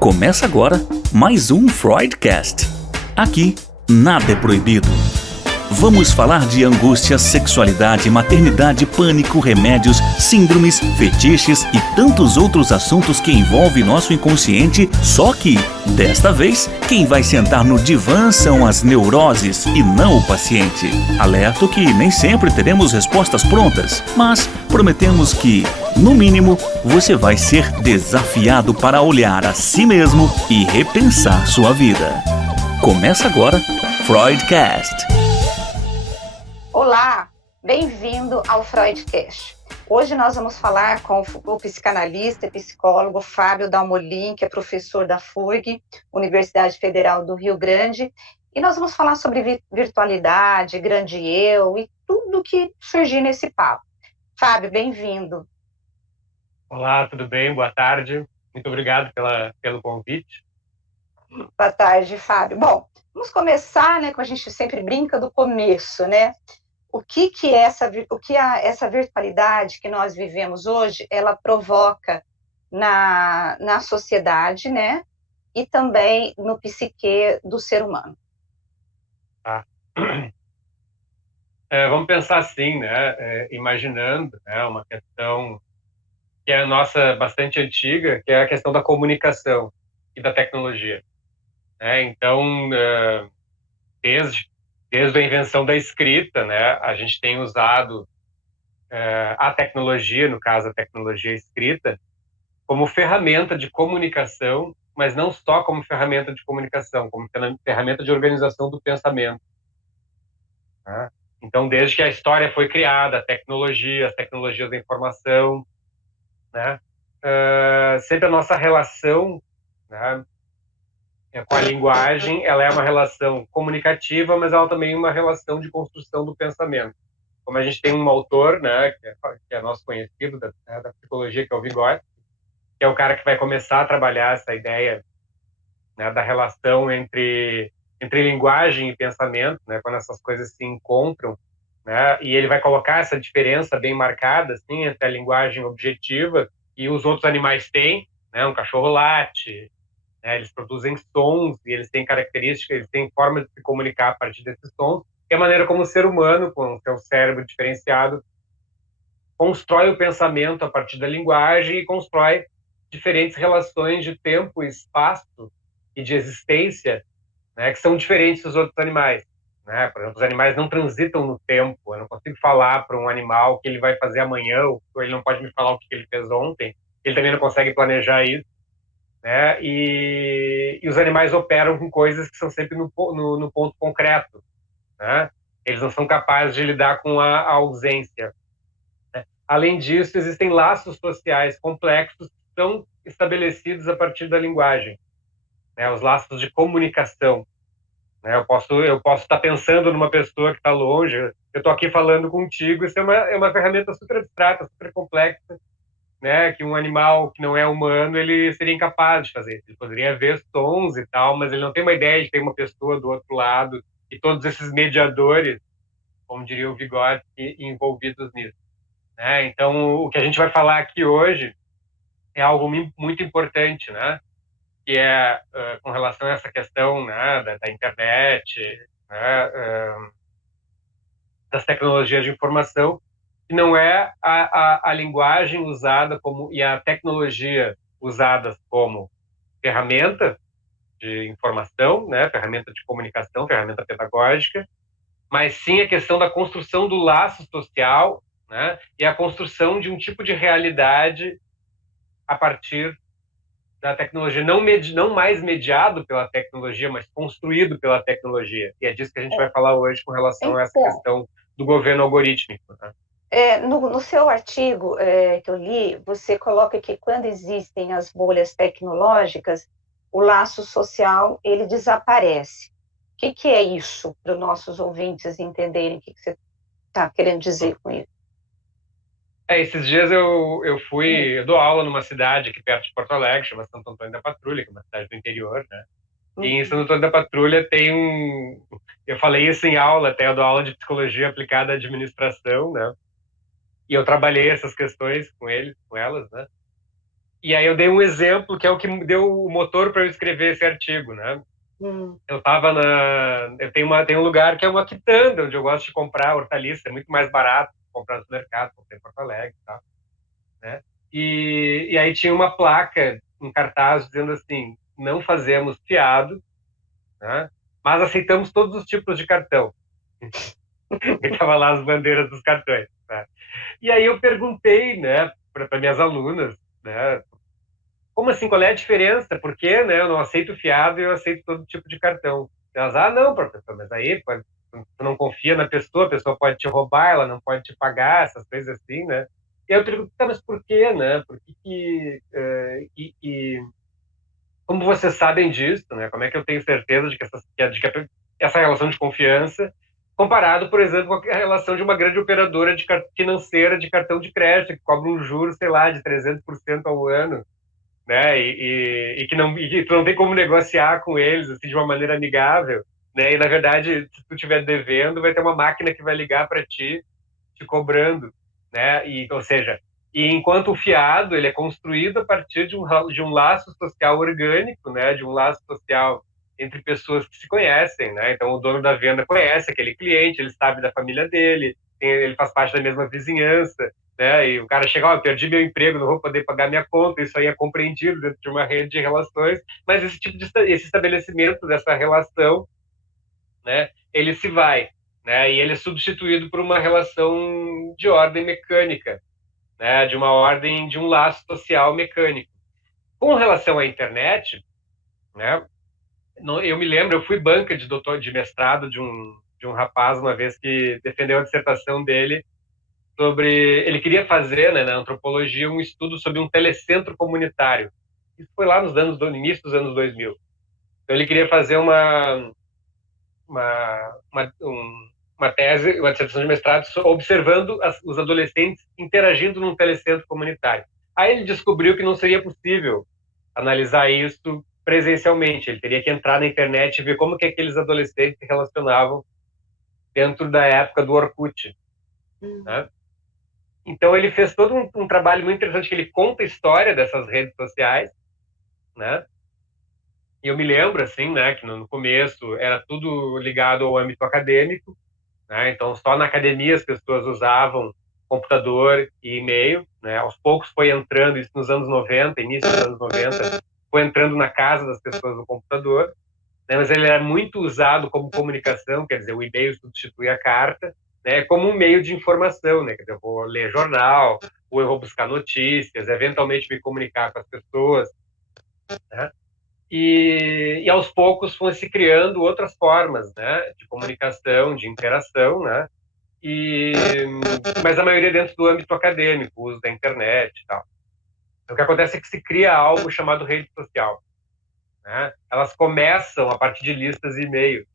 Começa agora mais um Freudcast. Aqui, nada é proibido. Vamos falar de angústia, sexualidade, maternidade, pânico, remédios, síndromes, fetiches e tantos outros assuntos que envolvem nosso inconsciente, só que, desta vez, quem vai sentar no divã são as neuroses e não o paciente. Alerto que nem sempre teremos respostas prontas, mas prometemos que, no mínimo, você vai ser desafiado para olhar a si mesmo e repensar sua vida. Começa agora, Freudcast. Olá, bem-vindo ao Freudcast. Hoje nós vamos falar com o psicanalista e psicólogo Fábio Dalmolin, que é professor da FURG, Universidade Federal do Rio Grande, e nós vamos falar sobre virtualidade, grande eu e tudo que surgir nesse papo. Fábio, bem-vindo. Olá, tudo bem? Boa tarde. Muito obrigado pelo convite. Boa tarde, Fábio. Bom, vamos começar, né, que a gente sempre brinca do começo, né? O que essa virtualidade que nós vivemos hoje, ela provoca na sociedade, né? E também no psique do ser humano. Tá. Vamos pensar assim, né? Imaginando, né, uma questão que é nossa bastante antiga, que é a questão da comunicação e da tecnologia. Então, desde a invenção da escrita, né, a gente tem usado a tecnologia, no caso a tecnologia escrita, como ferramenta de comunicação, mas não só como ferramenta de comunicação, como ferramenta de organização do pensamento. Né? Então, desde que a história foi criada, a tecnologia, as tecnologias da informação, né? Sempre a nossa relação, né, com a linguagem, ela é uma relação comunicativa, mas ela também é uma relação de construção do pensamento. Como a gente tem um autor, né, que é nosso conhecido da psicologia, que é o Vygotsky, que é o cara que vai começar a trabalhar essa ideia, né, da relação entre linguagem e pensamento, né, quando essas coisas se encontram, né, e ele vai colocar essa diferença bem marcada, assim, entre a linguagem objetiva e os outros animais têm, né, um cachorro late, né, eles produzem sons e eles têm características, eles têm formas de se comunicar a partir desses sons, e a maneira como o ser humano, com o seu cérebro diferenciado, constrói o pensamento a partir da linguagem e constrói diferentes relações de tempo e espaço e de existência, né, que são diferentes dos outros animais. Né? Por exemplo, os animais não transitam no tempo. Eu não consigo falar para um animal o que ele vai fazer amanhã, ou ele não pode me falar o que ele fez ontem. Ele também não consegue planejar isso. Né? E os animais operam com coisas que são sempre no ponto concreto. Né? Eles não são capazes de lidar com a ausência. Né? Além disso, existem laços sociais complexos que são estabelecidos a partir da linguagem. Né, os laços de comunicação. Né, eu posso estar pensando numa pessoa que está longe, eu estou aqui falando contigo, isso é uma ferramenta super abstrata, super complexa, né, que um animal que não é humano, ele seria incapaz de fazer. Ele poderia ver sons e tal, mas ele não tem uma ideia de ter uma pessoa do outro lado, e todos esses mediadores, como diria o Vygotsky, envolvidos nisso. Né? Então, o que a gente vai falar aqui hoje é algo muito importante, né? Que é com relação a essa questão, né, da internet, né, das tecnologias de informação, que não é a linguagem usada como e a tecnologia usadas como ferramenta de informação, né, ferramenta de comunicação, ferramenta pedagógica, mas sim a questão da construção do laço social, né, e a construção de um tipo de realidade a partir da tecnologia, não mais mediado pela tecnologia, mas construído pela tecnologia. E é disso que a gente vai falar hoje com relação a essa questão do governo algorítmico. Né? No seu artigo que eu li, você coloca que quando existem as bolhas tecnológicas, o laço social ele desaparece. O que é isso, para os nossos ouvintes entenderem o que você está querendo dizer com isso? Esses dias eu dou aula numa cidade aqui perto de Porto Alegre, chama Santo Antônio da Patrulha, que é uma cidade do interior, né? E em Santo Antônio da Patrulha tem eu falei isso em aula, até eu dou aula de psicologia aplicada à administração, né? E eu trabalhei essas questões com elas, né? E aí eu dei um exemplo que é o que deu o motor para eu escrever esse artigo, né? Eu tava tenho um lugar que é uma quitanda, onde eu gosto de comprar hortaliça, é muito mais barato comprar no supermercado, comprei em Porto Alegre e tal, né? E aí tinha uma placa, um cartaz dizendo assim, não fazemos fiado, né? Mas aceitamos todos os tipos de cartão. E tava lá as bandeiras dos cartões, né? E aí eu perguntei, né, para minhas alunas, né, como assim, qual é a diferença? Por que, né, eu não aceito fiado e eu aceito todo tipo de cartão? Elas, não, professor, mas aí pode, tu não confia na pessoa, a pessoa pode te roubar, ela não pode te pagar, essas coisas assim, né? E aí eu pergunto, tá, mas por quê, né? Por que como vocês sabem disso, né? Como é que eu tenho certeza de que essa relação de confiança, comparado, por exemplo, com a relação de uma grande operadora financeira de cartão de crédito, que cobra um juro, sei lá, de 300% ao ano, né? E que tu não tem como negociar com eles assim, de uma maneira amigável, né? E, na verdade, se tu estiver devendo, vai ter uma máquina que vai ligar para ti, te cobrando, né? Ou seja, enquanto o fiado ele é construído a partir de um laço social orgânico, né? De um laço social entre pessoas que se conhecem, né? Então o dono da venda conhece aquele cliente, ele sabe da família dele, ele faz parte da mesma vizinhança, né? E o cara chega, perdi meu emprego, não vou poder pagar minha conta, isso aí é compreendido dentro de uma rede de relações, mas esse estabelecimento dessa relação, né? Ele se vai, né? E ele é substituído por uma relação de ordem mecânica, né? De uma ordem, de um laço social mecânico. Com relação à internet, né? Eu me lembro, eu fui banca de mestrado de um rapaz uma vez que defendeu a dissertação dele sobre, ele queria fazer, né, na antropologia, um estudo sobre um telecentro comunitário. Isso foi lá no início dos anos 2000. Então ele queria fazer uma, uma, um, uma tese, uma dissertação de mestrado observando os adolescentes interagindo num telecentro comunitário. Aí ele descobriu que não seria possível analisar isso presencialmente. Ele teria que entrar na internet e ver como que aqueles adolescentes se relacionavam dentro da época do Orkut, né? Então ele fez todo um trabalho muito interessante que ele conta a história dessas redes sociais, né? E eu me lembro assim, né, que no começo era tudo ligado ao âmbito acadêmico, né? Então só na academia as pessoas usavam computador e e-mail, né? Aos poucos foi entrando isso nos anos 90, início dos anos 90, foi entrando na casa das pessoas o computador, né? Mas ele era muito usado como comunicação, quer dizer, o e-mail substitui a carta, né? Como um meio de informação, né? Quer dizer, eu vou ler jornal, ou eu vou buscar notícias, eventualmente me comunicar com as pessoas, né? E aos poucos foram se criando outras formas, né, de comunicação, de interação, né, e, mas a maioria dentro do âmbito acadêmico, o uso da internet e tal. Então, o que acontece é que se cria algo chamado rede social, né? Elas começam a partir de listas e e-mails,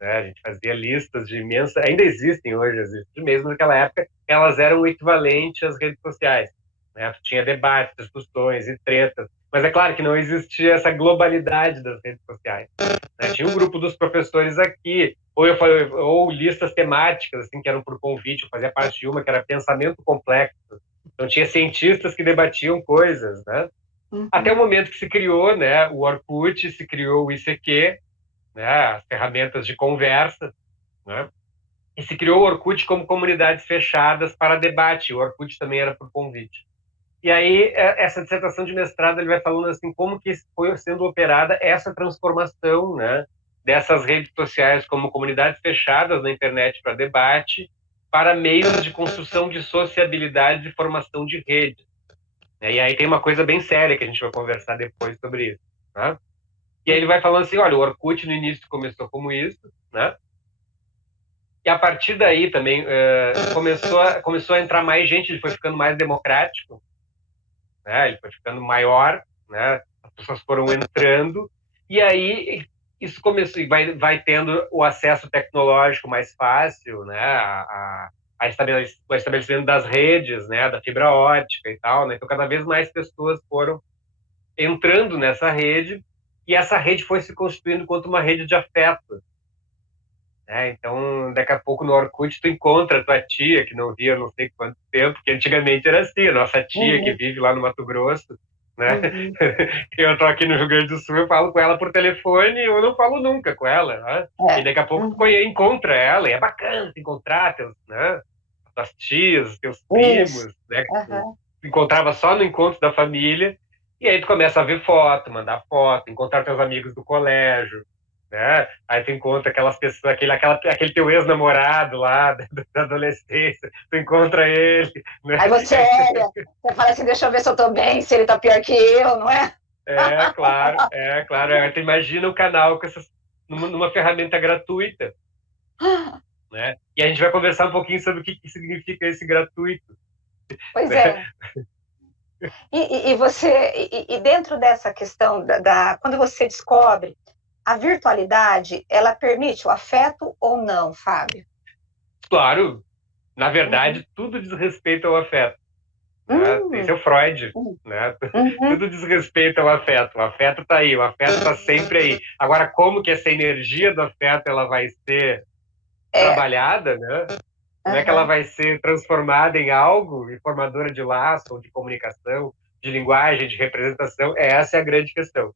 né? A gente fazia listas de imensas, ainda existem hoje as listas de e-mails, mas naquela época elas eram o equivalente às redes sociais, né? Tinha debates, discussões e tretas, mas é claro que não existia essa globalidade das redes sociais, né? Tinha um grupo dos professores aqui, ou listas temáticas, assim, que eram por convite, eu fazia parte de uma que era pensamento complexo, então tinha cientistas que debatiam coisas, né? Até o momento que se criou, né, o Orkut, se criou o ICQ, né, as ferramentas de conversa, né, e se criou o Orkut como comunidades fechadas para debate. O Orkut também era por convite. E aí, essa dissertação de mestrado, ele vai falando assim, como que foi sendo operada essa transformação, né, dessas redes sociais como comunidades fechadas na internet para debate, para meios de construção de sociabilidade e formação de rede. E aí tem uma coisa bem séria que a gente vai conversar depois sobre isso, né? E aí ele vai falando assim, olha, o Orkut no início começou como isso, né? E a partir daí também começou a entrar mais gente, ele foi ficando mais democrático, né? Ele foi ficando maior, né? As pessoas foram entrando, e aí isso começou, vai tendo o acesso tecnológico mais fácil, né? O estabelecimento das redes, né? Da fibra ótica e tal, né? Então cada vez mais pessoas foram entrando nessa rede, e essa rede foi se constituindo quanto uma rede de afeto, né? Então, daqui a pouco no Orkut tu encontra a tua tia, que não via não sei quanto tempo, que antigamente era assim, a nossa tia que vive lá no Mato Grosso, né? Uhum. Eu tô aqui no Rio Grande do Sul, eu falo com ela por telefone e eu não falo nunca com ela, né? E É. daqui a pouco tu Uhum. encontra ela, e é bacana te encontrar teus, né? Tuas tias, teus Isso. primos, né? Que tu Aham. encontrava só no encontro da família, e aí tu começa a ver foto, mandar foto, encontrar teus amigos do colégio, né? Aí tu encontra aquelas pessoas, aquele teu ex-namorado lá da adolescência, tu encontra ele, né? Aí você olha, você fala assim, deixa eu ver se eu tô bem, se ele tá pior que eu, não é? É claro. Aí tu imagina o canal com numa ferramenta gratuita, né? E a gente vai conversar um pouquinho sobre o que significa esse gratuito, Pois né? é. E você, e dentro dessa questão quando você descobre a virtualidade, ela permite o afeto ou não, Fábio? Claro, na Uhum. verdade, tudo diz respeito ao afeto, né? Esse é Hum, o Freud, hum, né? uhum. Tudo diz respeito ao afeto. O afeto tá aí, o afeto tá sempre aí. Agora, como que essa energia do afeto ela vai ser É, trabalhada, né? Como é que ela aham. vai ser transformada em algo, em formadora de laço, ou de comunicação, de linguagem, de representação? Essa é a grande questão.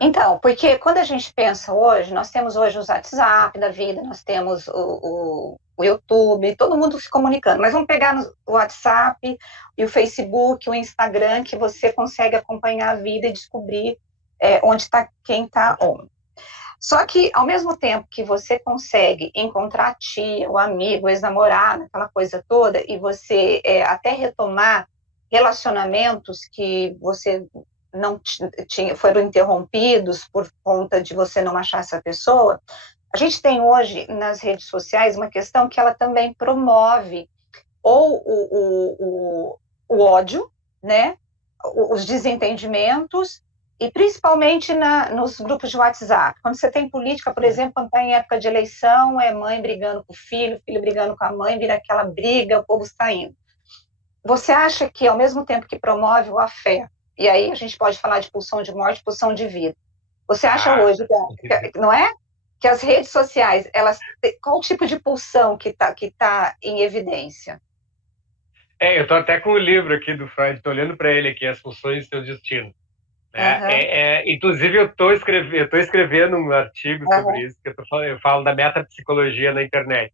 Então, porque quando a gente pensa hoje, nós temos hoje os WhatsApp da vida, nós temos o YouTube, todo mundo se comunicando, mas vamos pegar o WhatsApp e o Facebook, o Instagram, que você consegue acompanhar a vida e descobrir onde está quem está onde. Só que, ao mesmo tempo que você consegue encontrar a tia, o amigo, o ex-namorado, aquela coisa toda, e você até retomar relacionamentos que você não tinha, foram interrompidos por conta de você não achar essa pessoa, a gente tem hoje nas redes sociais uma questão que ela também promove ou o ódio, né? Os desentendimentos, e principalmente nos grupos de WhatsApp. Quando você tem política, por exemplo, quando está em época de eleição, é mãe brigando com o filho brigando com a mãe, vira aquela briga, o povo está indo. Você acha que, ao mesmo tempo que promove o afeto, e aí a gente pode falar de pulsão de morte, pulsão de vida, você acha Ah, hoje, não é? Que as redes sociais, qual o tipo de pulsão que tá em evidência? eu estou até com o livro aqui do Freud, estou olhando para ele aqui, As Funções do Seu Destino. Né? Uhum, Inclusive, eu tô escrevendo um artigo sobre uhum, isso, que eu falo da metapsicologia na internet.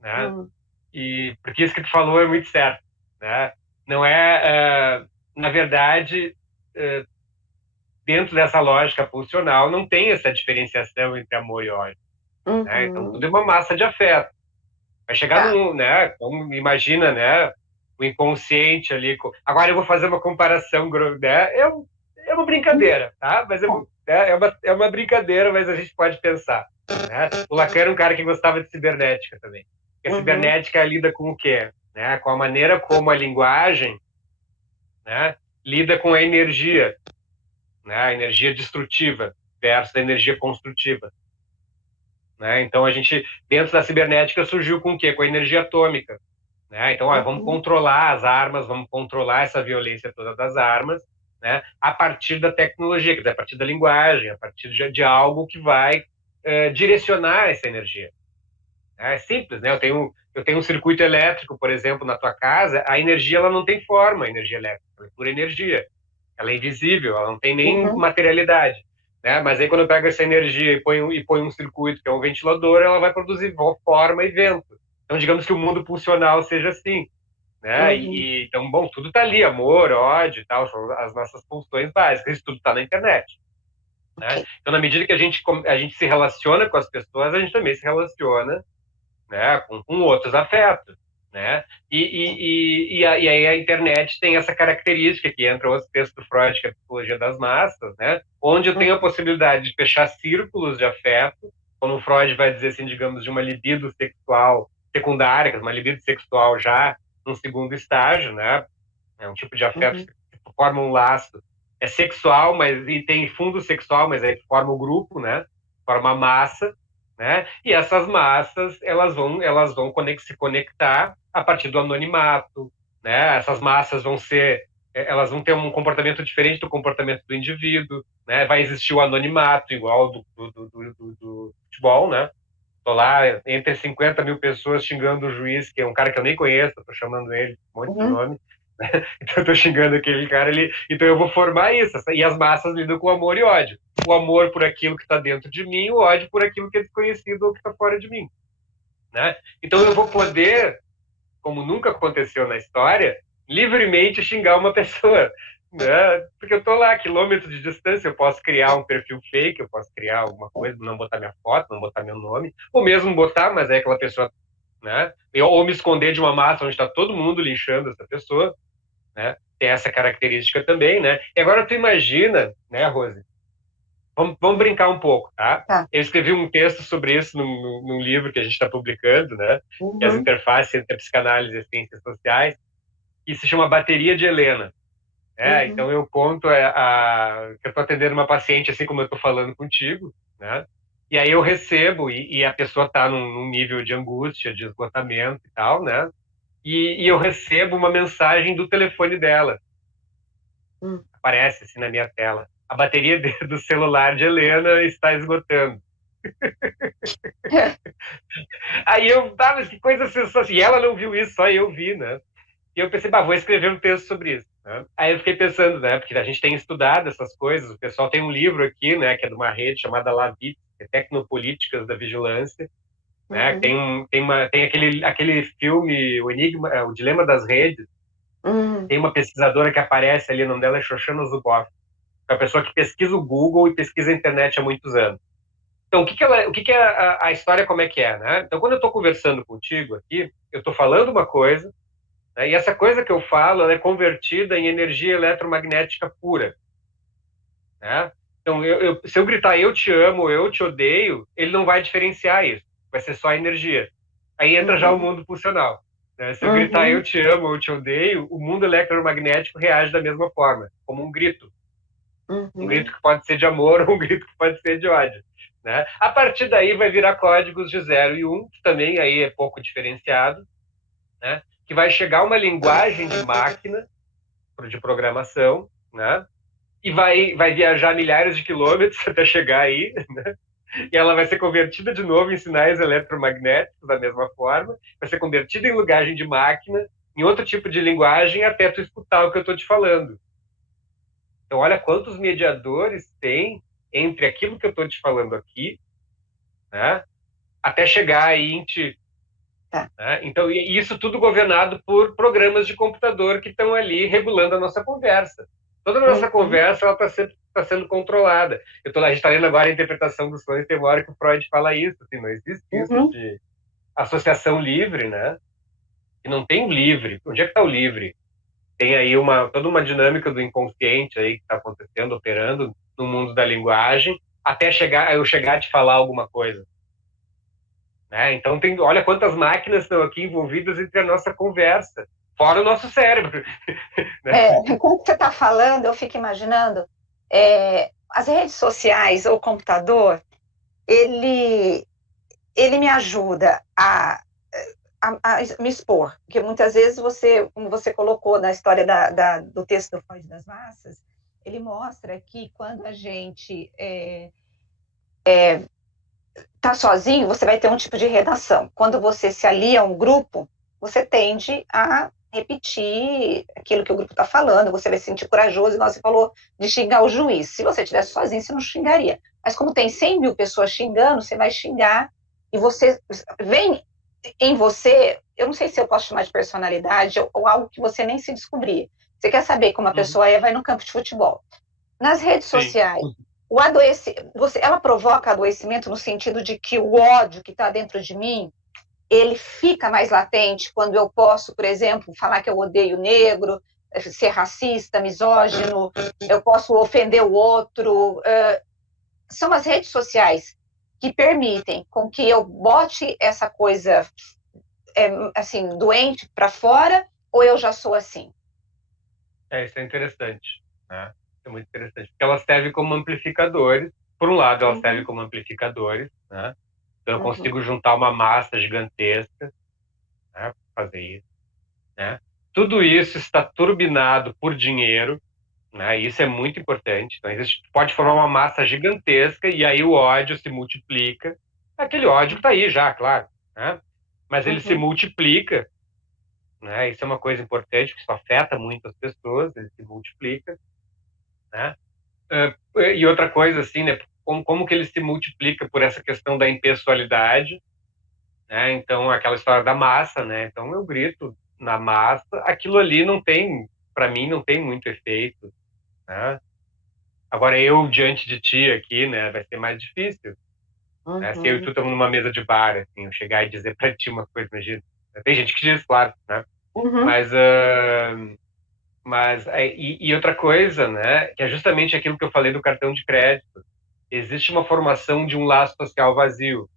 Né? uhum, E porque isso que tu falou é muito certo. Né? Não é, na verdade, dentro dessa lógica pulsional, não tem essa diferenciação entre amor e ódio. Né? Então, tudo uhum. é uma massa de afeto. Vai chegar Tá. num, né? Como imagina, né? O inconsciente ali. Agora eu vou fazer uma comparação, né? É uma brincadeira, tá? Mas é uma brincadeira, mas a gente pode pensar. Né? O Lacan era um cara que gostava de cibernética também. Porque a Uhum, cibernética lida com o quê? Né? Com a maneira como a linguagem, né? Lida com a energia, né? A energia destrutiva versus a energia construtiva. Né? Então a gente, dentro da cibernética, surgiu com o quê? Com a energia atômica. Né? Então, vamos uhum, controlar as armas, vamos controlar essa violência toda das armas, né? A partir da tecnologia, quer dizer, a partir da linguagem, a partir de algo que vai direcionar essa energia. É simples, né? Eu tenho um circuito elétrico, por exemplo, na tua casa, a energia ela não tem forma, a energia elétrica, ela é pura energia. Ela é invisível, ela não tem nem uhum, materialidade. Né? Mas aí quando eu pego essa energia e põe um circuito que é um ventilador, ela vai produzir forma e vento. Então, digamos que o mundo pulsional seja assim. Né? uhum. Então, bom, tudo está ali, amor, ódio e tal, são as nossas pulsões básicas, isso tudo está na internet. Né? Ok. Então, na medida que a gente se relaciona com as pessoas, a gente também se relaciona, né, com outros afetos. Né? E aí a internet tem essa característica que entra outro texto do Freud, que é a psicologia das massas, né? Onde eu tenho a Uhum, possibilidade de fechar círculos de afeto, quando o Freud vai dizer assim, digamos, de uma libido sexual secundária, que é uma libido sexual já num segundo estágio, né? É um tipo de afeto uhum, que forma um laço, é sexual, mas e tem fundo sexual, mas aí forma o grupo, né? Forma a massa, né? E essas massas elas vão se conectar a partir do anonimato, né? Essas massas elas vão ter um comportamento diferente do comportamento do indivíduo, né? Vai existir o anonimato igual do futebol, né? Tô lá entre 50 mil pessoas xingando o juiz, que é um cara que eu nem conheço, tô chamando ele um monte de uhum, nome, Então eu tô xingando aquele cara ali, então eu vou formar isso, e as massas lidam com amor e ódio. O amor por aquilo que está dentro de mim, o ódio por aquilo que é desconhecido ou que está fora de mim, né? Então eu vou poder, como nunca aconteceu na história, livremente xingar uma pessoa, né? Porque eu tô lá a quilômetros de distância, eu posso criar um perfil fake, eu posso criar alguma coisa, não botar minha foto, não botar meu nome, ou mesmo botar, mas é aquela pessoa, né? Ou me esconder de uma massa onde está todo mundo linchando essa pessoa, né? Tem essa característica também, né? E agora tu imagina, né, Rose? Vamos brincar um pouco, tá? Tá. Eu escrevi um texto sobre isso num livro que a gente está publicando, né? Que é as interfaces entre a psicanálise e as ciências sociais, que se chama Bateria de Helena. Né? Então eu conto que eu estou atendendo uma paciente assim como eu estou falando contigo, né? E aí eu recebo, e a pessoa está num nível de angústia, de esgotamento e tal, né? E eu recebo uma mensagem do telefone dela. Aparece assim na minha tela. A bateria do celular de Helena está esgotando. Aí eu, mas que coisa sensacional. E ela não viu isso, só eu vi, né? E eu pensei, vou escrever um texto sobre isso. Né? Aí eu fiquei pensando, né? Porque a gente tem estudado essas coisas. O pessoal tem um livro aqui, né? Que é de uma rede chamada Lavit, que é Tecnopolíticas da Vigilância. Né? Tem aquele filme, O Enigma, O Dilema das Redes. Tem uma pesquisadora que aparece ali, o nome dela é Shoshana Zuboff. É uma pessoa que pesquisa o Google e pesquisa a internet há muitos anos. Então, o que é a história, como é que é, né? Então, quando eu estou conversando contigo aqui, eu estou falando uma coisa, né, e essa coisa que eu falo, ela é convertida em energia eletromagnética pura, né? Então, se eu gritar eu te amo, eu te odeio, ele não vai diferenciar isso. Vai ser só energia. Aí entra já o mundo pulsional. Né? Se eu gritar eu te amo, eu te odeio, o mundo eletromagnético reage da mesma forma, como um grito. Um grito que pode ser de amor ou um grito que pode ser de ódio. Né? A partir daí vai virar códigos de 0 e 1, que também aí é pouco diferenciado, né? Que vai chegar uma linguagem de máquina, de programação, né? E vai viajar milhares de quilômetros até chegar aí, né? E ela vai ser convertida de novo em sinais eletromagnéticos da mesma forma, vai ser convertida em linguagem de máquina, em outro tipo de linguagem, até tu escutar o que eu estou te falando. Então, olha quantos mediadores tem entre aquilo que eu estou te falando aqui, né, até chegar aí em ti. Né? Então, isso tudo governado por programas de computador que estão ali regulando a nossa conversa. Toda a nossa conversa está sendo controlada. A gente está lendo agora a interpretação dos sonhos, tem uma hora que o Freud fala isso, assim, não existe isso de associação livre, né? E não tem o livre. Onde é que está o livre? Tem aí toda uma dinâmica do inconsciente aí que está acontecendo, operando no mundo da linguagem, até eu chegar a te falar alguma coisa. Né? Então, olha quantas máquinas estão aqui envolvidas entre a nossa conversa, fora o nosso cérebro. Né? Enquanto você está falando, eu fico imaginando, as redes sociais ou o computador, ele me ajuda a me expor, porque muitas vezes como você colocou na história do texto do Freud das Massas, ele mostra que quando a gente está sozinho, você vai ter um tipo de redação. Quando você se alia a um grupo, você tende a repetir aquilo que o grupo está falando, você vai se sentir corajoso, igual você falou de xingar o juiz. Se você estivesse sozinho, você não xingaria. Mas como tem 100 mil pessoas xingando, você vai xingar, e você vem em você, eu não sei se eu posso chamar de personalidade, ou algo que você nem se descobrir. Você quer saber como a pessoa vai no campo de futebol. Nas redes sociais, ela provoca adoecimento no sentido de que o ódio que está dentro de mim, ele fica mais latente quando eu posso, por exemplo, falar que eu odeio negro, ser racista, misógino, eu posso ofender o outro. São as redes sociais que permitem com que eu bote essa coisa assim, doente para fora, ou eu já sou assim? Isso é interessante, né? É muito interessante, porque elas servem como amplificadores. Por um lado, elas servem como amplificadores, né? Então, eu consigo juntar uma massa gigantesca, né, para fazer isso, né? Tudo isso está turbinado por dinheiro, né? Isso é muito importante. Então, pode formar uma massa gigantesca e aí o ódio se multiplica. Aquele ódio está aí já, claro, né? Mas ele se multiplica né? Isso é uma coisa importante, que isso afeta muito as pessoas, ele se multiplica, né? E outra coisa, assim, né? Como que ele se multiplica por essa questão da impessoalidade, né? Então, aquela história da massa, né? Então, eu grito na massa, aquilo ali não tem, para mim, não tem muito efeito, né? Agora, eu diante de ti aqui, né? Vai ser mais difícil, né? Se eu e tu Uhum, estamos numa mesa de bar, assim, eu chegar e dizer para ti uma coisa, imagina. Tem gente que diz, claro, né? uhum, Mas, e outra coisa, né? Que é justamente aquilo que eu falei do cartão de crédito. Existe uma formação de um laço social vazio,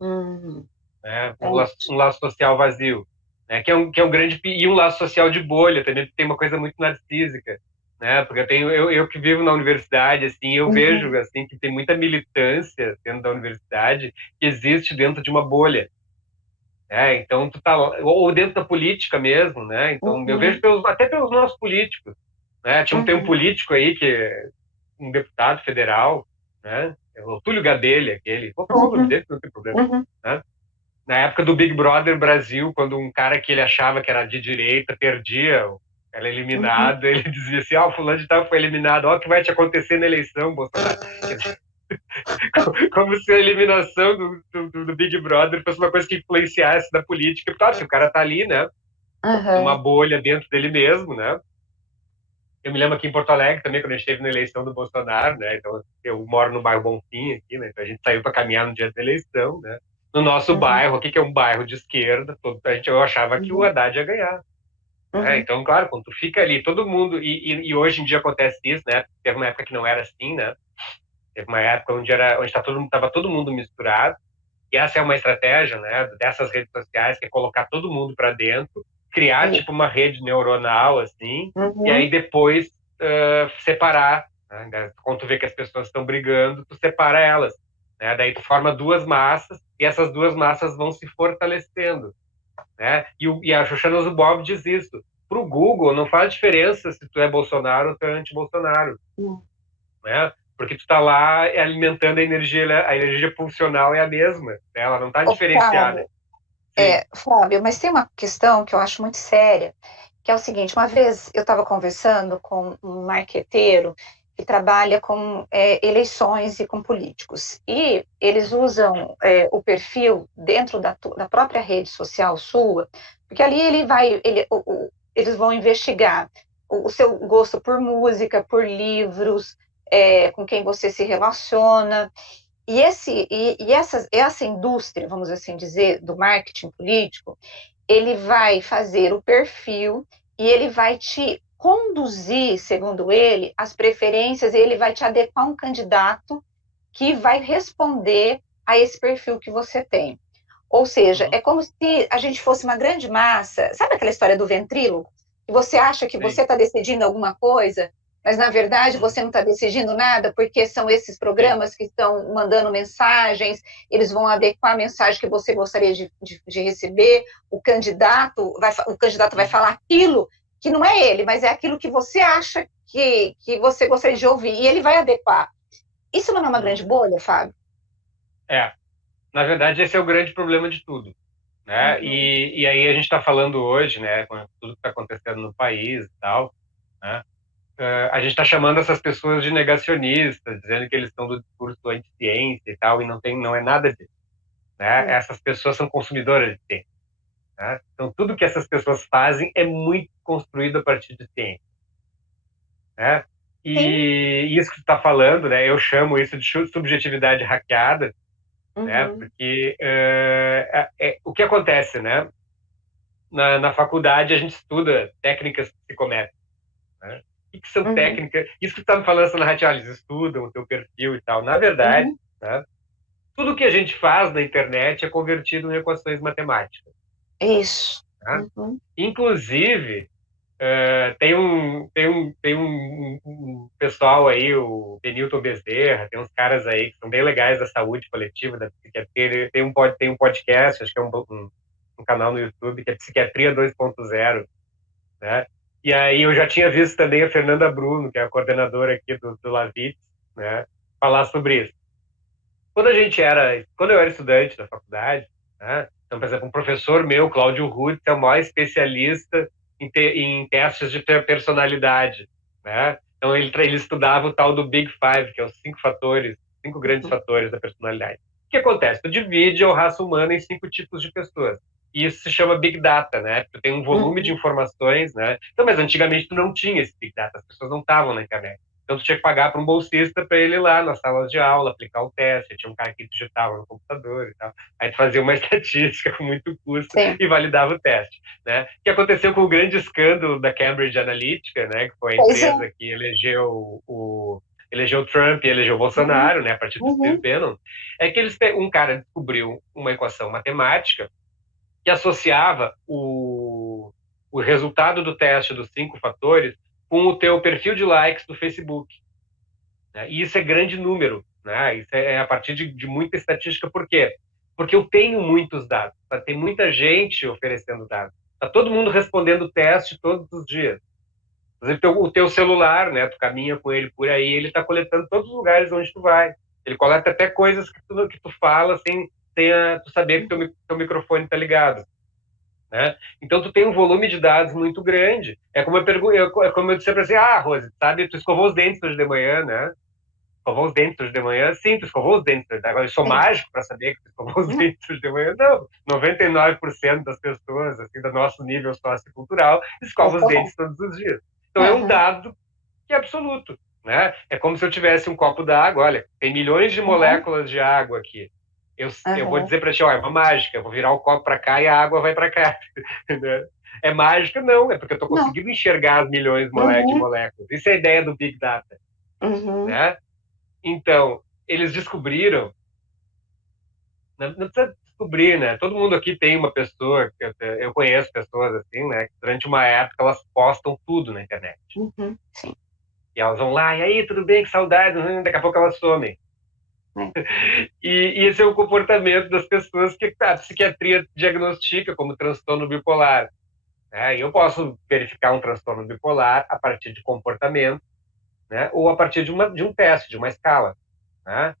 uhum. né? É Um isso. laço social vazio, né? Que é um grande e um laço social de bolha também, tem uma coisa muito narcísica, né? Porque eu que vivo na universidade, assim, eu vejo Uhum, assim que tem muita militância dentro da universidade que existe dentro de uma bolha, né? Então tu tá ou dentro da política mesmo, né? Então eu vejo uhum, até pelos nossos políticos, né? Tem um uhum, político aí que é um deputado federal, né? É o Túlio Gadelha, aquele, vou falar o nome uhum, dele, não tem problema, uhum, né? Na época do Big Brother Brasil, quando um cara que ele achava que era de direita perdia, era uhum. eliminado, ele dizia assim, o fulano de tal foi eliminado, o que vai te acontecer na eleição, Bolsonaro? Como se a eliminação do Big Brother fosse uma coisa que influenciasse da política. Claro, se o cara tá ali, né, numa Aham, bolha dentro dele mesmo, né? Eu me lembro aqui em Porto Alegre também, quando a gente esteve na eleição do Bolsonaro, né? Então, eu moro no bairro Bonfim aqui, né? Então, a gente saiu para caminhar no dia da eleição, né? No nosso uhum, bairro, aqui, que é um bairro de esquerda, eu achava que o uhum, Haddad ia ganhar, né? uhum. Então, claro, quando tu fica ali, todo mundo... E hoje em dia acontece isso, né? Teve uma época que não era assim, né? Teve uma época onde tava todo mundo misturado, e essa é uma estratégia, né, dessas redes sociais, que é colocar todo mundo para dentro, criar Isso. tipo uma rede neuronal assim, e aí Uhum. depois separar, né? Quando tu vê que as pessoas estão brigando, tu separa elas, né? Daí tu forma duas massas e essas duas massas vão se fortalecendo, né? E a Shoshana Zuboff diz isso. Pro Google não faz diferença se tu é Bolsonaro ou tu é anti-Bolsonaro, Uhum. né? Porque tu tá lá alimentando a energia pulsional é a mesma, né? Ela não tá Ô, diferenciada. Fábio, Sim. Fábio, mas tem uma questão que eu acho muito séria, que é o seguinte: uma vez eu estava conversando com um marqueteiro que trabalha com eleições e com políticos, e eles usam o perfil dentro da própria rede social sua, porque ali eles vão investigar o seu gosto por música, por livros, com quem você se relaciona. Essa indústria, vamos assim dizer, do marketing político, ele vai fazer o perfil e ele vai te conduzir, segundo ele, as preferências, e ele vai te adequar um candidato que vai responder a esse perfil que você tem. Ou seja, Uhum. é como se a gente fosse uma grande massa. Sabe aquela história do ventríloco? Que você acha que você Sim. está decidindo alguma coisa, mas na verdade Uhum. você não está decidindo nada, porque são esses Sim. programas que estão mandando mensagens, eles vão adequar a mensagem que você gostaria de receber. O candidato vai Uhum. falar aquilo que não é ele, mas é aquilo que você acha que você gostaria de ouvir, e ele vai adequar. Isso não é uma Uhum. grande bolha, Fábio? É, na verdade esse é o grande problema de tudo, né? Uhum, E aí a gente está falando hoje, né, com tudo que está acontecendo no país e tal, né? A gente está chamando essas pessoas de negacionistas, dizendo que eles estão do discurso anti-ciência e tal, e não é nada disso, né? uhum. Essas pessoas são consumidoras de ciência, né? Então tudo que essas pessoas fazem é muito construído a partir de ciência, né? Sim. E isso que você está falando, né? Eu chamo isso de subjetividade hackeada, né? Uhum, Porque o que acontece, né? Na faculdade a gente estuda técnicas psicométricas, né? O que são uhum, técnicas? Isso que você está me falando essa narrativa, eles estudam o teu perfil e tal. Na verdade, uhum. né? Tudo que a gente faz na internet é convertido em equações matemáticas, Isso. né? Uhum, Inclusive, tem um pessoal aí, o Benilton Bezerra, tem uns caras aí que são bem legais da saúde coletiva, da psiquiatria. Tem um podcast, acho que é um canal no YouTube, que é Psiquiatria 2.0, né? E aí eu já tinha visto também a Fernanda Bruno, que é a coordenadora aqui do Lavitz, né, falar sobre isso. Quando eu era estudante da faculdade, né, Então, por exemplo, um professor meu, Cláudio Rutz, é o maior especialista em testes de personalidade, né? Então, ele estudava o tal do Big Five, que é os 5 fatores, 5 grandes fatores da personalidade. O que acontece? Tu divide a raça humana em 5 tipos de pessoas. E isso se chama Big Data, né? Tu tem um volume de informações, né? Então, mas antigamente tu não tinha esse Big Data, as pessoas não estavam na internet. Então, tu tinha que pagar para um bolsista para ele ir lá nas salas de aula, aplicar o teste. Tinha um cara que digitava no computador e tal. Aí tu fazia uma estatística com muito custo Sim. e validava o teste, né? O que aconteceu com o grande escândalo da Cambridge Analytica, né? Que foi a empresa que elegeu Trump e elegeu Bolsonaro, né? A partir do Steve Bannon. É que um cara descobriu uma equação matemática que associava o resultado do teste dos 5 fatores com o teu perfil de likes do Facebook, né? E isso é grande número, né? Isso é a partir de muita estatística. Por quê? Porque eu tenho muitos dados, tá? Tem muita gente oferecendo dados. Tá todo mundo respondendo o teste todos os dias. Por exemplo, o teu celular, né? Tu caminha com ele por aí, ele está coletando todos os lugares onde tu vai. Ele coleta até coisas que tu fala sem tu saber que teu microfone está ligado, né? Então tu tem um volume de dados muito grande. É como eu disse para você, Rose, sabe, tu escovou os dentes hoje de manhã, né? Escovou os dentes hoje de manhã? Sim, tu escovou os dentes. Agora, eu sou mágico para saber que tu escovou os dentes hoje de manhã? Não. 99% das pessoas, assim, do nosso nível sociocultural, escovam os dentes todos os dias. Então, é um dado que é absoluto, né? É como se eu tivesse um copo d'água. Olha, tem milhões de moléculas de água aqui. Eu vou dizer para ti, é uma mágica. Eu vou virar o copo para cá e a água vai para cá. Né? É mágica? Não. É porque eu estou conseguindo enxergar as milhões de moléculas. Isso é a ideia do Big Data. Né? Então, eles descobriram, não precisa descobrir, né? Todo mundo aqui tem uma pessoa, eu conheço pessoas assim, né? Que durante uma época elas postam tudo na internet. Sim. E elas vão lá, e aí, tudo bem, que saudade, daqui a pouco elas somem. E esse é o comportamento das pessoas que a psiquiatria diagnostica como transtorno bipolar. Né? E eu posso verificar um transtorno bipolar a partir de comportamento, né? Ou a partir de um teste, de uma escala. Né?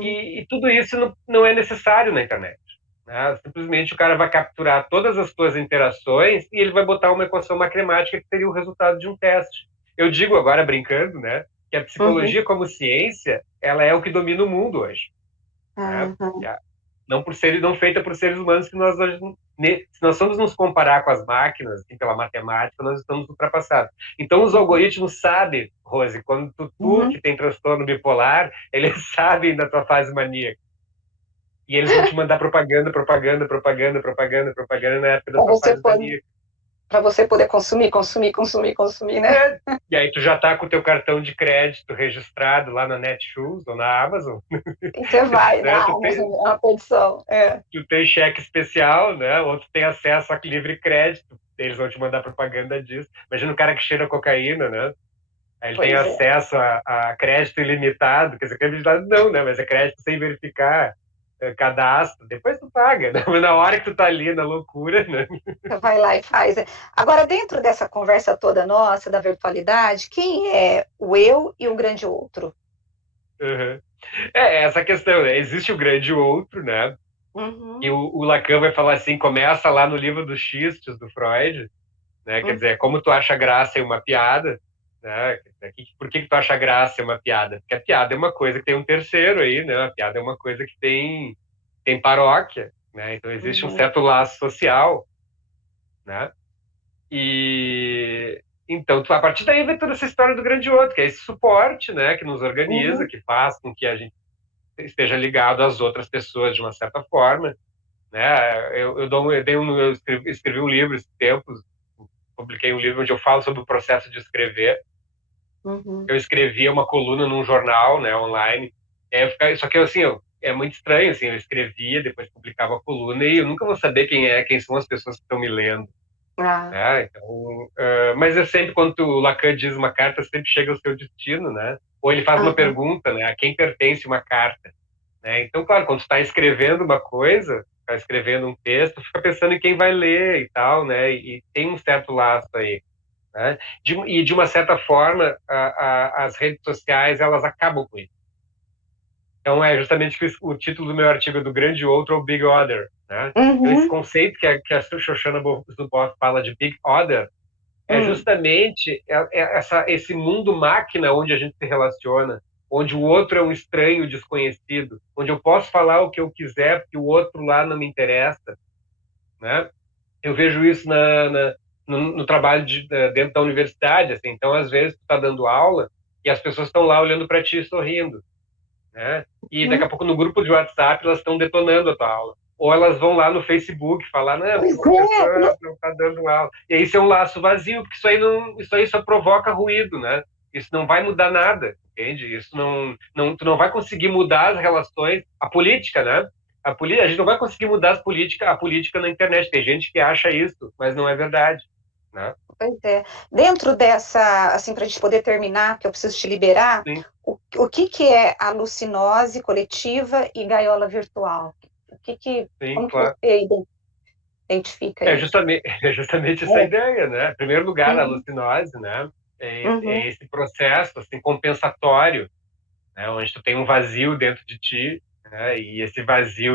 E tudo isso não é necessário na internet. Né? Simplesmente o cara vai capturar todas as suas interações e ele vai botar uma equação matemática que seria o resultado de um teste. Eu digo agora, brincando, né, que a psicologia como ciência, ela é o que domina o mundo hoje. Né? Não feita por seres humanos, que nós hoje, se nós vamos nos comparar com as máquinas, assim, pela matemática, nós estamos ultrapassados. Então, os algoritmos sabem, Rose, quando tu que tem transtorno bipolar, eles sabem da tua fase maníaca. E eles vão te mandar propaganda na época da tua fase maníaca. Para você poder consumir, né? E aí tu já tá com o teu cartão de crédito registrado lá na Netshoes ou na Amazon. E você vai, né? Uma petição. Tu tem cheque especial, né? Ou tu tem acesso a livre crédito. Eles vão te mandar propaganda disso. Imagina o cara que cheira cocaína, né? Aí ele tem acesso a crédito ilimitado. Quer dizer, crédito ilimitado não, né? Mas é crédito sem verificar cadastro. Depois tu paga, né? Mas na hora que tu tá ali na loucura, né? Você vai lá e faz. Agora, dentro dessa conversa toda nossa, da virtualidade, quem é o eu e o grande outro? Essa questão, né? Existe o grande outro, né? E o Lacan vai falar assim, começa lá no livro dos xistos do Freud, né? Quer dizer, como tu acha graça em uma piada, né? Por que tu acha graça em uma piada? Porque a piada é uma coisa que tem um terceiro aí, né? A piada é uma coisa que tem paróquia, né? Então existe um certo laço social, né? E então, a partir daí vem toda essa história do grande outro, que é esse suporte, né? Que nos organiza, que faz com que a gente esteja ligado às outras pessoas de uma certa forma, né? Eu escrevi um livro esse tempo, publiquei um livro onde eu falo sobre o processo de escrever. Eu escrevia uma coluna num jornal, né, online. Só que assim, é muito estranho, assim, eu escrevia, depois publicava a coluna e eu nunca vou saber quem são as pessoas que estão me lendo. Né? Então, mas eu sempre, quando o Lacan diz uma carta, sempre chega ao seu destino, né? Ou ele faz uma pergunta, né? A quem pertence uma carta? Né? Então, claro, quando tu está escrevendo uma coisa, está escrevendo um texto, fica pensando em quem vai ler e tal, né? E tem um certo laço aí. Né? De uma certa forma, as redes sociais, elas acabam com isso. Então, é justamente que o título do meu artigo é Do Grande Outro ao Big Other, né? Então, esse Uhum. conceito que a Shoshana Zuboff fala de Big Other é Hum. justamente esse mundo máquina onde a gente se relaciona, onde o outro é um estranho desconhecido, onde eu posso falar o que eu quiser porque o outro lá não me interessa, né? Eu vejo isso no trabalho dentro da universidade, assim. Então, às vezes, tu está dando aula e as pessoas estão lá olhando para ti sorrindo, né? E daqui a Uhum. pouco no grupo de WhatsApp elas estão detonando a tua aula. Ou elas vão lá no Facebook falar, não, porque Pois o é. professor não está dando aula. E aí isso é um laço vazio, porque isso aí só provoca ruído, né? Isso não vai mudar nada, entende? Isso tu não vai conseguir mudar as relações, a política, né? A gente não vai conseguir mudar a política na internet. Tem gente que acha isso, mas não é verdade, né? Pois é. Dentro dessa, assim, para a gente poder terminar, que eu preciso te liberar, Sim, o que que é alucinose coletiva e gaiola virtual? sim, Como que claro. você identifica isso? É justamente essa É. ideia, né? Em primeiro lugar, a Uhum. alucinose, né? É Uhum. esse processo assim compensatório, né? Onde tu tem um vazio dentro de ti, né? E esse vazio,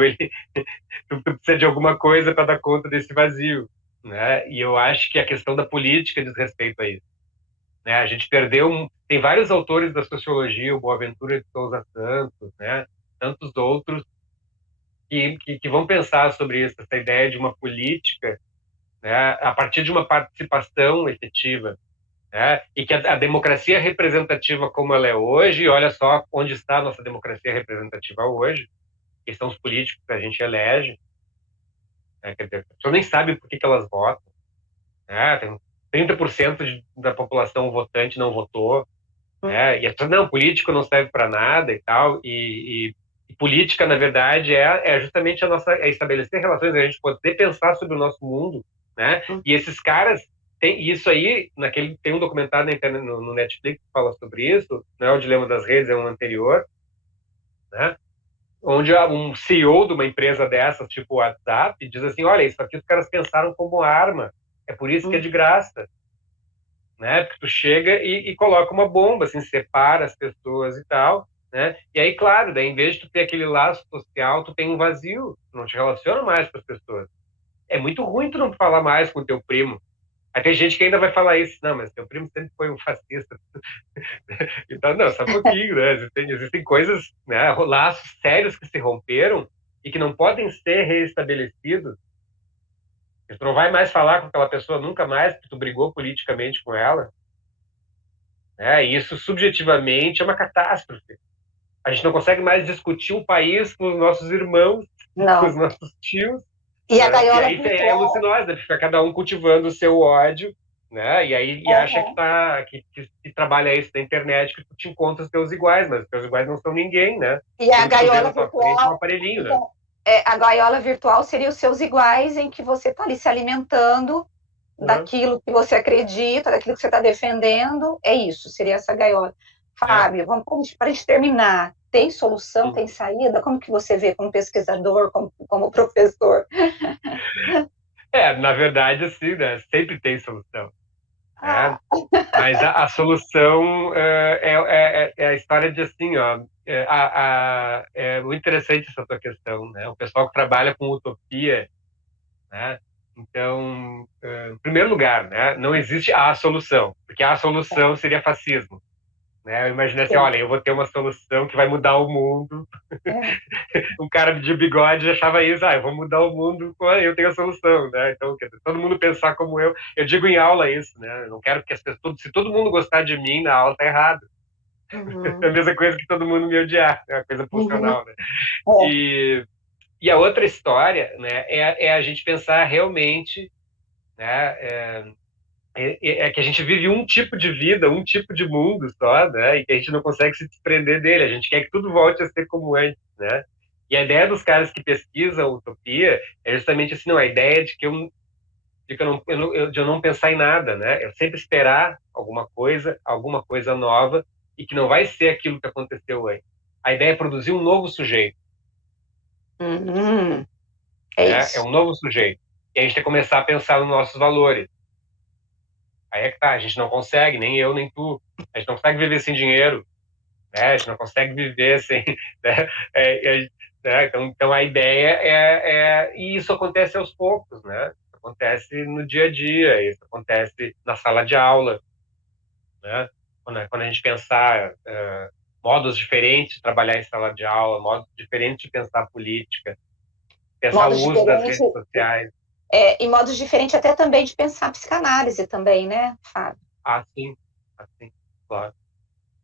tu precisa de alguma coisa para dar conta desse vazio, né? E eu acho que a questão da política diz respeito a isso, né? A gente tem vários autores da sociologia, o Boaventura de Souza Santos, né? Tantos outros que vão pensar sobre isso, essa ideia de uma política, né, a partir de uma participação efetiva, né, e que a democracia representativa como ela é hoje, olha só onde está a nossa democracia representativa hoje, que são os políticos que a gente elege, né, quer dizer, as pessoas nem sabem por que elas votam, né, tem 30% da população votante não votou, né, e as pessoas, não, político não serve para nada e tal, e política, na verdade, é justamente é estabelecer relações, a gente poder pensar sobre o nosso mundo, né? Uhum. E esses caras tem isso aí, tem um documentário na internet, no Netflix que fala sobre isso, não é o Dilema das Redes, é um anterior, né? Onde um CEO de uma empresa dessas, tipo o WhatsApp, diz assim, olha, isso aqui os caras pensaram como arma, é por isso que é de graça, né? Porque tu chega e coloca uma bomba, assim, separa as pessoas e tal, né? E aí, claro, daí, em vez de tu ter aquele laço social, tu tem um vazio, tu não te relaciona mais com as pessoas. É muito ruim tu não falar mais com o teu primo. Aí tem gente que ainda vai falar isso, não, mas teu primo sempre foi um fascista. Então, não, só um pouquinho, né? Existem coisas, né? Laços sérios que se romperam e que não podem ser reestabelecidos. Tu não vai mais falar com aquela pessoa nunca mais, porque tu brigou politicamente com ela, né? E isso subjetivamente é uma catástrofe. A gente não consegue mais discutir o país com os nossos irmãos, com os Não. nossos tios, E a né? E gaiola aí é virtual? alucinóide, né? Fica cada um cultivando o seu ódio, né? E aí acha Uhum. que trabalha isso na internet, que tu te encontra os teus iguais, mas os teus iguais não são ninguém, né? E a Tudo que tu vê gaiola na tua frente é um virtual, aparelhinho, né? então, a gaiola virtual seria os seus iguais em que você está ali se alimentando Uhum. daquilo que você acredita, daquilo que você está defendendo. É isso, seria essa gaiola. É. Fábio, vamos para a gente terminar. Tem solução, tem saída? Como que você vê como pesquisador, como professor? Na verdade, assim, né? Sempre tem solução, né? Ah, Mas a solução é a história de assim, ó, é muito interessante essa tua questão, né? O pessoal que trabalha com utopia, né? Então, em primeiro lugar, né? Não existe a solução, porque a solução seria fascismo, né? Eu imaginei assim, sim. olha, eu vou ter uma solução que vai mudar o mundo. É. Um cara de bigode achava isso, eu vou mudar o mundo, eu tenho a solução, né? Então, quer dizer, todo mundo pensar como eu. Eu digo em aula isso, né? Eu não quero que as pessoas, se todo mundo gostar de mim na aula, tá errado. É Uhum. a mesma coisa que todo mundo me odiar, é uma coisa Uhum. funcional, né? É. E, e a outra história, né, é a gente pensar realmente, né, é que a gente vive um tipo de vida, um tipo de mundo só, né, e que a gente não consegue se desprender dele. A gente quer que tudo volte a ser como antes, né? E a ideia dos caras que pesquisam utopia é justamente assim, não, a ideia de eu não pensar em nada, né? Eu sempre esperar alguma coisa nova, e que não vai ser aquilo que aconteceu antes. A ideia é produzir um novo sujeito, Uhum. É né? É isso. um novo sujeito. E a gente tem que começar a pensar nos nossos valores. Aí é que tá, a gente não consegue, nem eu, nem tu. A gente não consegue viver sem dinheiro. né? A gente não consegue viver sem, né? Então a ideia e isso acontece aos poucos, né? Isso acontece no dia a dia, isso acontece na sala de aula, né? Quando a gente pensar modos diferentes de trabalhar em sala de aula, modos diferentes de pensar política, pensar Modos o uso das diferentes, redes sociais. e modos diferentes até também de pensar psicanálise também, né, Fábio? Assim, claro.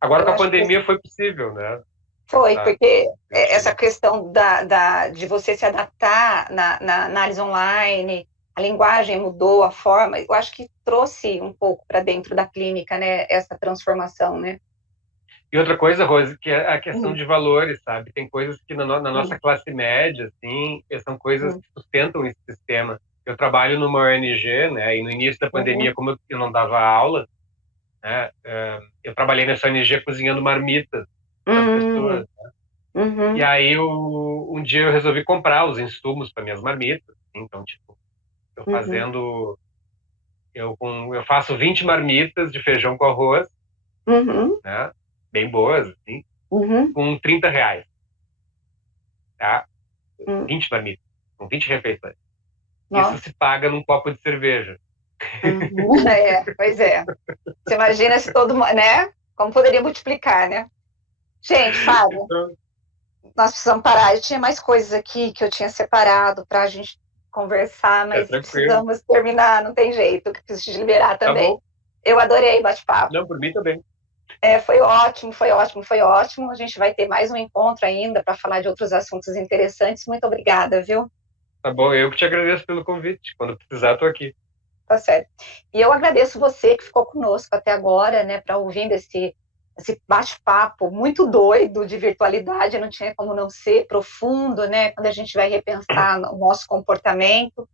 Agora Eu com a acho que pandemia foi possível, né? foi, Pensar porque nesse essa questão de você se adaptar na análise online, a linguagem mudou, a forma, eu acho que trouxe um pouco para dentro da clínica, né, essa transformação, né? E outra coisa, Rose, que é a questão Uhum, de valores, sabe? Tem coisas que na nossa uhum, classe média, assim, são coisas uhum, que sustentam esse sistema. Eu trabalho numa ONG, né? E no início da uhum, pandemia, como eu não dava aula, né? Eu trabalhei nessa ONG cozinhando marmitas para as uhum, pessoas. E uhum, aí, um dia eu resolvi comprar os insumos para minhas marmitas. Então, tipo, eu uhum, fazendo... Eu faço 20 marmitas de feijão com arroz, uhum, né? Bem boas, assim, uhum, com R$ 30, tá? uhum. 20 marmitas, com 20 refeições. Isso Nossa, se paga num copo de cerveja. uhum. Pois é. Você imagina se todo mundo, né? Como poderia multiplicar, né? Gente, Fábio, Então, nós precisamos parar. Eu tinha mais coisas aqui que eu tinha separado para a gente conversar, é mas tranquilo. precisamos terminar, não tem jeito, que preciso te liberar Tá também. bom. Eu adorei o bate-papo. Não, por mim também. Foi ótimo, foi ótimo, foi ótimo. A gente vai ter mais um encontro ainda para falar de outros assuntos interessantes. Muito obrigada, viu? Tá bom, eu que te agradeço pelo convite. Quando precisar, tô aqui. Tá certo. E eu agradeço você que ficou conosco até agora, né, para ouvindo esse bate-papo muito doido de virtualidade, não tinha como não ser profundo, né, quando a gente vai repensar o nosso comportamento.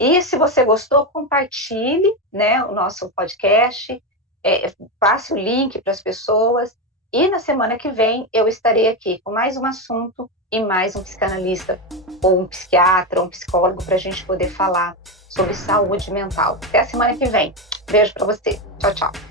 E se você gostou, compartilhe, né, o nosso podcast, passe o link para as pessoas. E na semana que vem eu estarei aqui com mais um assunto e mais um psicanalista ou um psiquiatra, ou um psicólogo para a gente poder falar sobre saúde mental. Até a semana que vem. Beijo para você. Tchau, tchau.